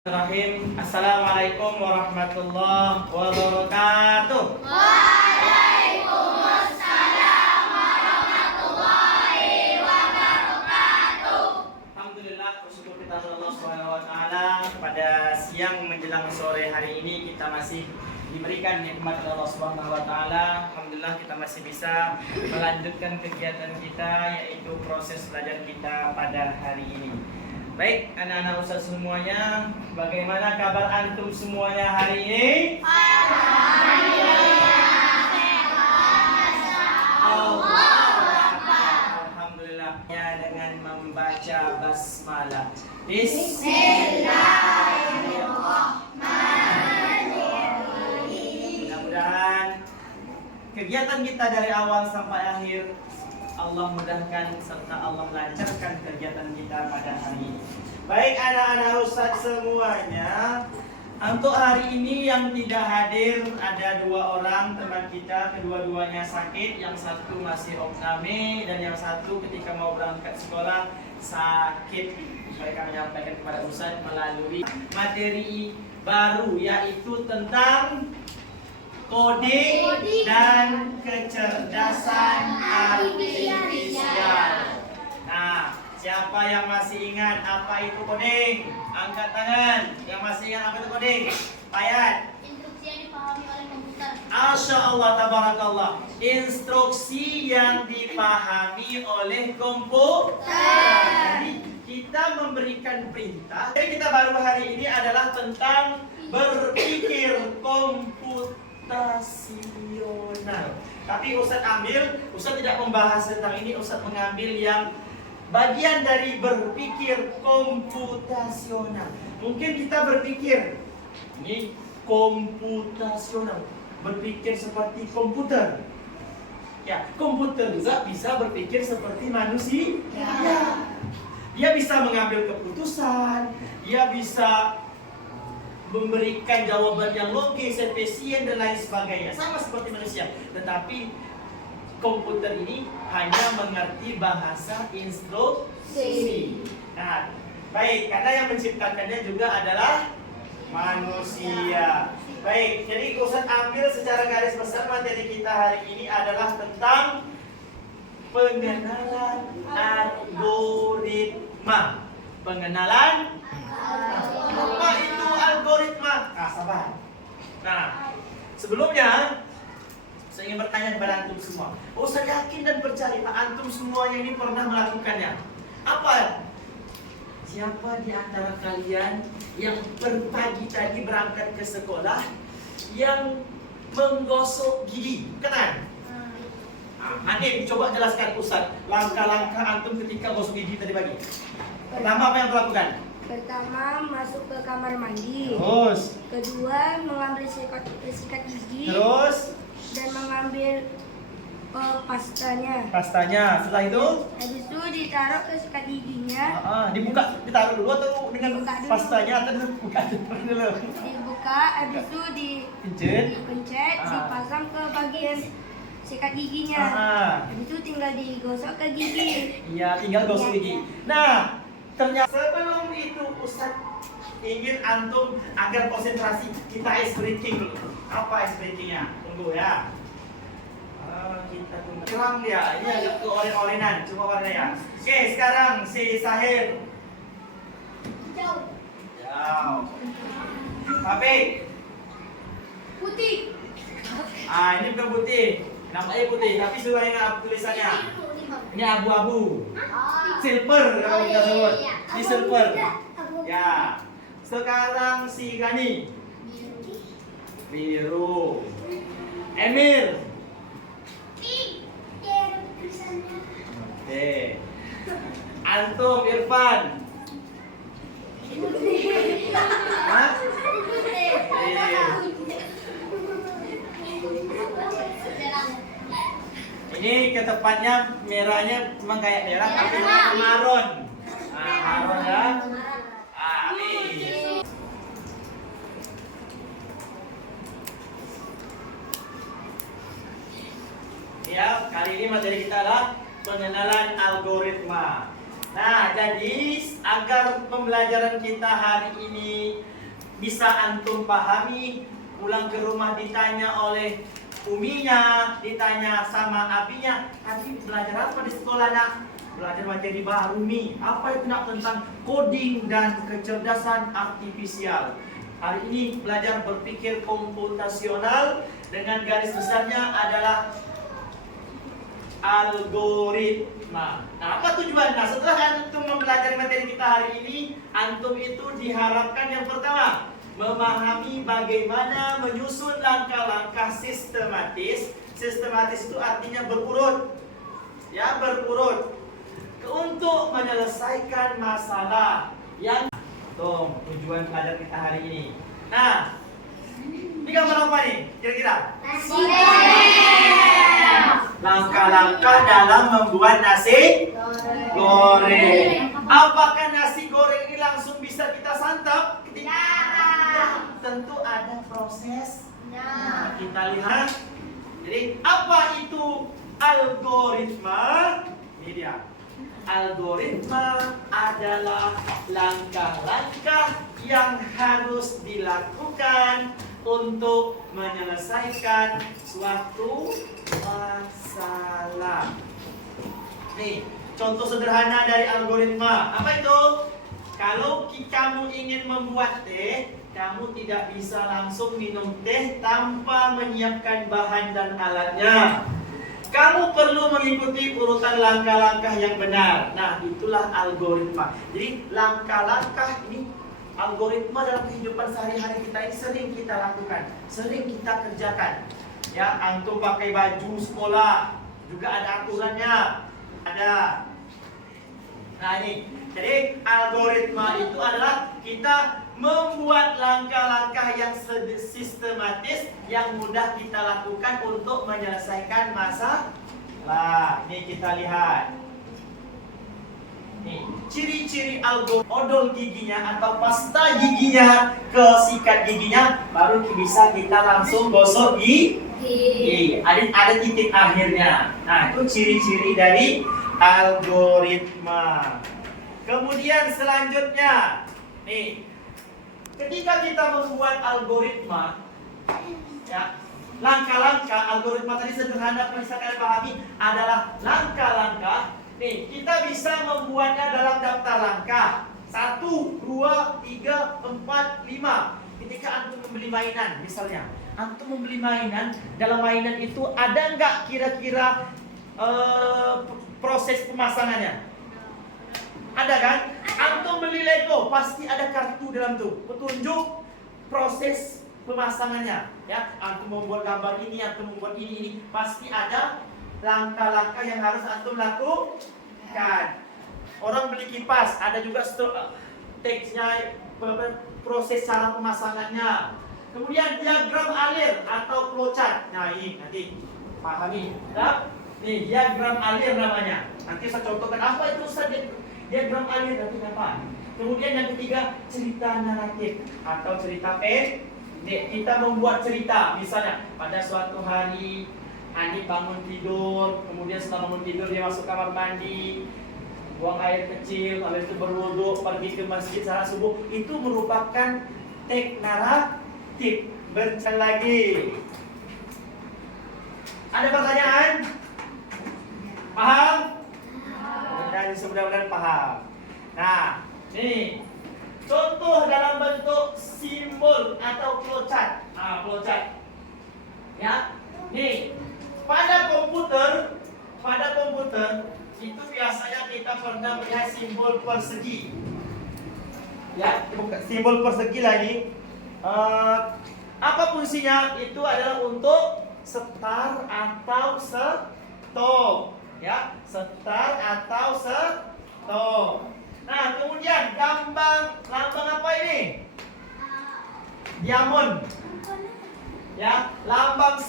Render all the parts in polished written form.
Bismillahirrahmanirrahim. Assalamualaikum warahmatullahi wabarakatuh. Waalaikumsalam warahmatullahi wabarakatuh. Alhamdulillah, bersyukur kita Allah Subhanahu wa taala pada siang menjelang sore hari ini kita masih diberikan nikmat Allah Subhanahu wa taala. Alhamdulillah kita masih bisa melanjutkan kegiatan kita, yaitu proses belajar kita pada hari ini. Baik, anak-anak Ustaz semuanya, bagaimana kabar antum semuanya hari ini? Alhamdulillah. Ya, dengan membaca basmalah. Bismillahirrahmanirrahim. Mudah-mudahan kegiatan kita dari awal sampai akhir Allah mudahkan serta Allah lancarkan kegiatan kita pada hari ini. Baik anak-anak Ustaz semuanya, untuk hari ini yang tidak hadir ada dua orang teman kita, kedua-duanya sakit, yang satu masih opname dan yang satu ketika mau berangkat sekolah sakit. Mereka menyampaikan kepada Ustaz melalui materi baru, yaitu tentang kode dan kecerdasan artifisial. Nah, siapa yang masih ingat apa itu coding? Angkat tangan. Yang masih ingat apa itu coding? Payat. Instruksi yang dipahami oleh komputer. Masya Allah, tabarakallah. Instruksi yang dipahami oleh komputer. Jadi kita memberikan perintah. Jadi kita baru hari ini adalah tentang berpikir komputasional. Tapi Ustaz tidak membahas tentang ini. Ustaz mengambil yang bagian dari berpikir komputasional. Mungkin kita berpikir ini komputasional, berpikir seperti komputer. Ya, komputer juga bisa berpikir seperti manusia. Ya. Dia bisa mengambil keputusan, dia bisa memberikan jawaban yang logis, efisien dan lain sebagainya, sama seperti manusia. Tetapi komputer ini hanya mengerti bahasa instruksi. Nah, baik, karena yang menciptakannya juga adalah manusia. Baik, jadi Ustaz ambil secara garis besar materi kita hari ini adalah tentang pengenalan algoritma. Pengenalan apa itu algoritma? Nah, sabar. Nah, sebelumnya saya ingin bertanya kepada antum semua. Saya yakin dan percaya antum semuanya ini pernah melakukannya. Apa? Siapa di antara kalian yang berpagi tadi berangkat ke sekolah yang menggosok gigi? Kenan? Hanif, coba jelaskan Ustaz langkah-langkah antum ketika gosok gigi tadi pagi. Pertama apa yang lakukan? Pertama, masuk ke kamar mandi. Terus? Kedua, mengambil sikat gigi. Terus? Dan mengambil pastanya. Pastanya. Setelah itu? Habis itu ditaruh ke sikat giginya. Dibuka, ditaruh dulu atau dengan Dibuka dulu. pastanya atau dibuka dulu? Dibuka, habis itu dipencet, dipasang ke bagian sikat giginya. Habis itu tinggal digosok ke gigi. Iya, tinggal gosok gigi. Nah, ternyata sebelum itu Ustaz ingin antum agar konsentrasi kita ice breaking dulu. Apa ice breakingnya? Tunggu ya. Kita tunggu. Terang dia, ini agak keoren-orenan, cuma warnanya. Oke, sekarang si Sahir. Jauh. Jauh. Tapi, Putih. ini bukan putih. Namanya putih, tapi sudah ingat tulisannya. Ini abu-abu. Silver kalau kita sebut. Ini silver. Ya. Sekarang si Gani. Biru. Emir. Oke. Antum Irfan. Hah? Ini ke tepatnya merahnya memang kayak merah tapi marun. Nah, marun ya. Ini. Ya, kali ini materi kita adalah pengenalan algoritma. Nah, jadi agar pembelajaran kita hari ini bisa antum pahami, pulang ke rumah ditanya oleh uminya, ditanya sama abinya, tadi belajar apa di sekolah nak? Belajar materi baru Mi. Apa itu nak? Tentang coding dan kecerdasan artifisial. Hari ini belajar berpikir komputasional, dengan garis besarnya adalah algoritma. Nah, apa tujuan? Nah, setelah antum mempelajari materi kita hari ini, antum itu diharapkan yang pertama memahami bagaimana menyusun langkah-langkah sistematis. Sistematis itu artinya berurut, ya, berurut untuk menyelesaikan masalah yang tujuan belajar kita hari ini. Nah, ini gambar apa nih kira-kira? Langkah-langkah dalam membuat nasi goreng. Apakah nasi goreng ini langsung bisa kita santap? Tentu ada proses. Nah, kita lihat. Jadi, apa itu algoritma? Ini dia. Algoritma adalah langkah-langkah yang harus dilakukan untuk menyelesaikan suatu masalah. Nih, contoh sederhana dari algoritma. Apa itu? Kalau kamu ingin membuat teh, kamu tidak bisa langsung minum teh tanpa menyiapkan bahan dan alatnya. Kamu perlu mengikuti urutan langkah-langkah yang benar. Nah, itulah algoritma. Jadi, langkah-langkah ini, algoritma dalam kehidupan sehari-hari kita ini sering kita lakukan, sering kita kerjakan. Ya, antum pakai baju sekolah, juga ada aturannya. Ada. Nah, ini. Jadi, algoritma itu adalah kita membuat langkah-langkah yang sistematis yang mudah kita lakukan untuk menyelesaikan masalah. Ini kita lihat. Nih, ciri-ciri odol giginya atau pasta giginya ke sikat giginya baru bisa kita langsung gosok gigi. Ada titik akhirnya. Nah, itu ciri-ciri dari algoritma. Kemudian selanjutnya, nih, ketika kita membuat algoritma, ya, langkah-langkah algoritma tadi sederhana bisa kalian pahami adalah langkah-langkah. Nih, kita bisa membuatnya dalam daftar langkah 1, 2, 3, 4, 5. Ketika antum membeli mainan, misalnya, antum membeli mainan, dalam mainan itu ada nggak kira-kira proses pemasangannya? Ada kan? Antum beli Lego, pasti ada kartu dalam tuh, petunjuk proses pemasangannya. Ya, antum membuat gambar ini, antum membuat ini, pasti ada langkah-langkah yang harus antum lakukan. Orang beli kipas, ada juga teksnya, proses cara pemasangannya. Kemudian diagram alir atau flowchart. Nah, ini nanti pahami. Nah, nih diagram alir namanya. Nanti saya contohkan apa itu Ustaz. Diagram alir nanti apa? Kemudian yang ketiga, cerita naratif atau cerita pendek. Kita membuat cerita, misalnya pada suatu hari Andi bangun tidur, kemudian setelah bangun tidur dia masuk kamar mandi, buang air kecil, habis itu berwudu, pergi ke masjid salat subuh. Itu merupakan teks naratif. Berjalan lagi. Ada pertanyaan? Paham? Dan mudah-mudahan paham. Nah, nih contoh dalam bentuk simbol atau flowchart. Nah, flowchart. Ya, nih pada komputer itu biasanya kita pernah melihat simbol persegi. Ya, simbol persegi lagi. Apa fungsinya? Itu adalah untuk start atau stop. Ya, start atau stop. Nah, kemudian lambang apa ini? Diamond. Ya, lambang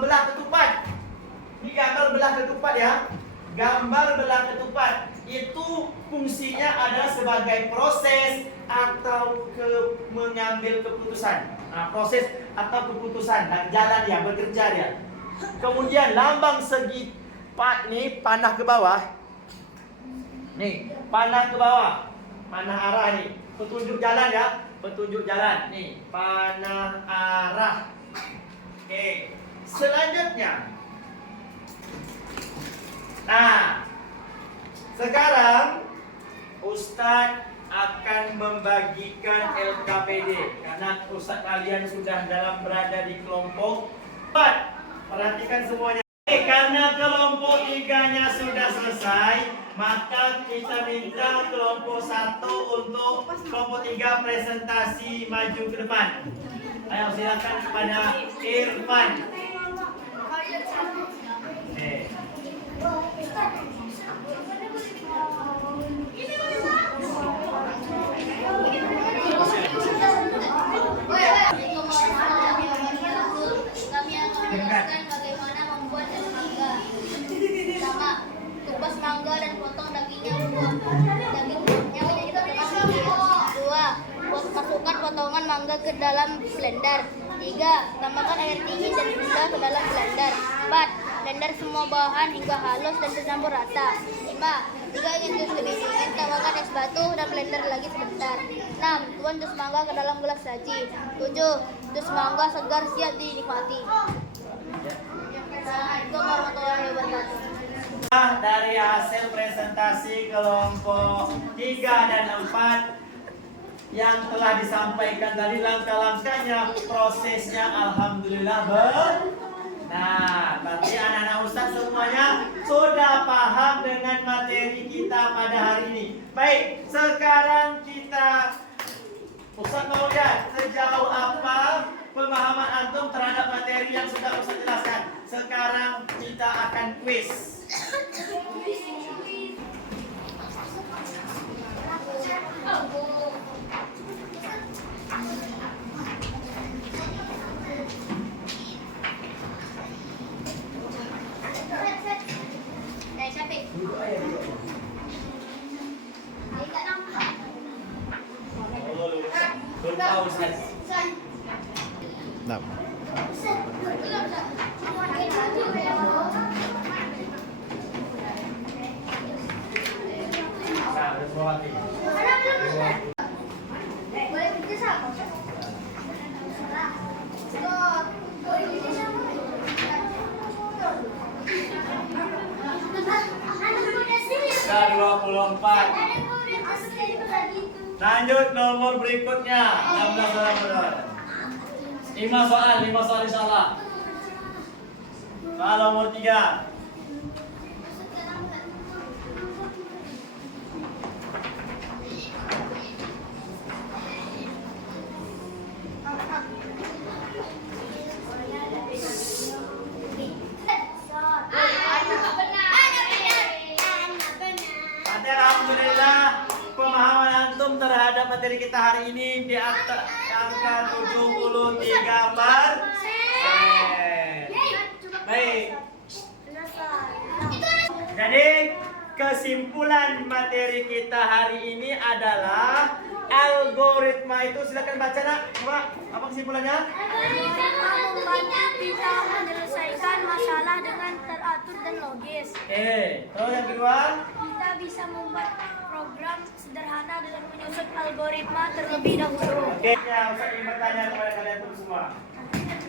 belah ketupat. Ini gambar belah ketupat ya. Gambar belah ketupat itu fungsinya adalah sebagai proses atau mengambil keputusan. Nah, proses atau keputusan dan jalan ya, bekerja ya. Kemudian lambang segi nih panah ke bawah. Nih, panah ke bawah. Panah arah nih. petunjuk jalan ya, petunjuk jalan. Nih, panah arah. Oke, selanjutnya. Nah, sekarang Ustadz akan membagikan LKPD karena Ustadz kalian sudah berada di kelompok 4. Perhatikan semuanya. Karena kelompok 3-nya sudah selesai, maka kita minta kelompok 1 untuk kelompok 3 presentasi maju ke depan. Ayo silakan kepada Irfan. Kami akan menjelaskan bagaimana membuat es mangga. Pertama, kupas mangga dan potong dagingnya daging buahnya menjadi potongan kecil. Dua, masukkan potongan mangga ke dalam blender. Tiga, tambahkan air dingin dan gula ke dalam blender. Empat, blender semua bahan hingga halus dan tercampur rata. Lima, jika ingin jus lebih dingin, tambahkan es batu dan blender lagi sebentar. 6. Tuang jus mangga ke dalam gelas saji. 7. Jus mangga segar siap dinikmati. Assalamualaikum warahmatullahi wabarakatuh. Dari hasil presentasi kelompok 3 dan 4 yang telah disampaikan tadi langkah-langkahnya, prosesnya alhamdulillah Nah, berarti anak-anak Ustadz semuanya sudah paham dengan materi kita pada hari ini. Baik, sekarang kita Ustadz mau lihat sejauh apa pemahaman antum terhadap materi yang sudah Ustadz jelaskan. Sekarang kita akan quiz. Lupa Ustadz. Nah. Nah, 24. Lanjut nomor berikutnya 16 soal. 5 soal insyaallah. Soal nomor 3. Alhamdulillah pemahaman antum terhadap materi kita hari ini di angka 73%. Baik. Jadi kesimpulan materi kita hari ini adalah algoritma itu, silakan baca nak. Coba, apa kesimpulannya? Algoritma membantu kita menyelesaikan masalah dengan teratur dan logis. Terus yang kedua? Kita bisa membuat program sederhana dengan menyusun algoritma terlebih dahulu. Ya, Ustaz ingin bertanya kepada kalian semua.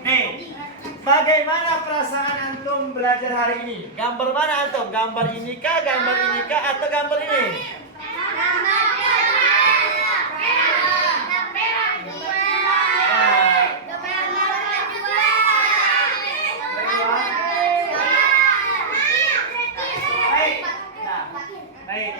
Nih, bagaimana perasaan antum belajar hari ini? Gambar mana antum? Gambar ini kah, atau gambar ini? Baik.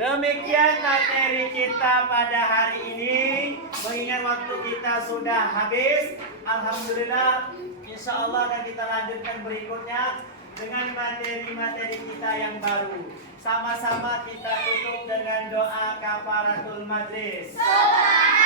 Demikian materi kita pada hari ini. Mengingat waktu kita sudah habis, alhamdulillah, insya Allah akan kita lanjutkan berikutnya dengan materi-materi kita yang baru. Sama-sama kita tutup dengan doa kafaratul majlis. Subhanallah.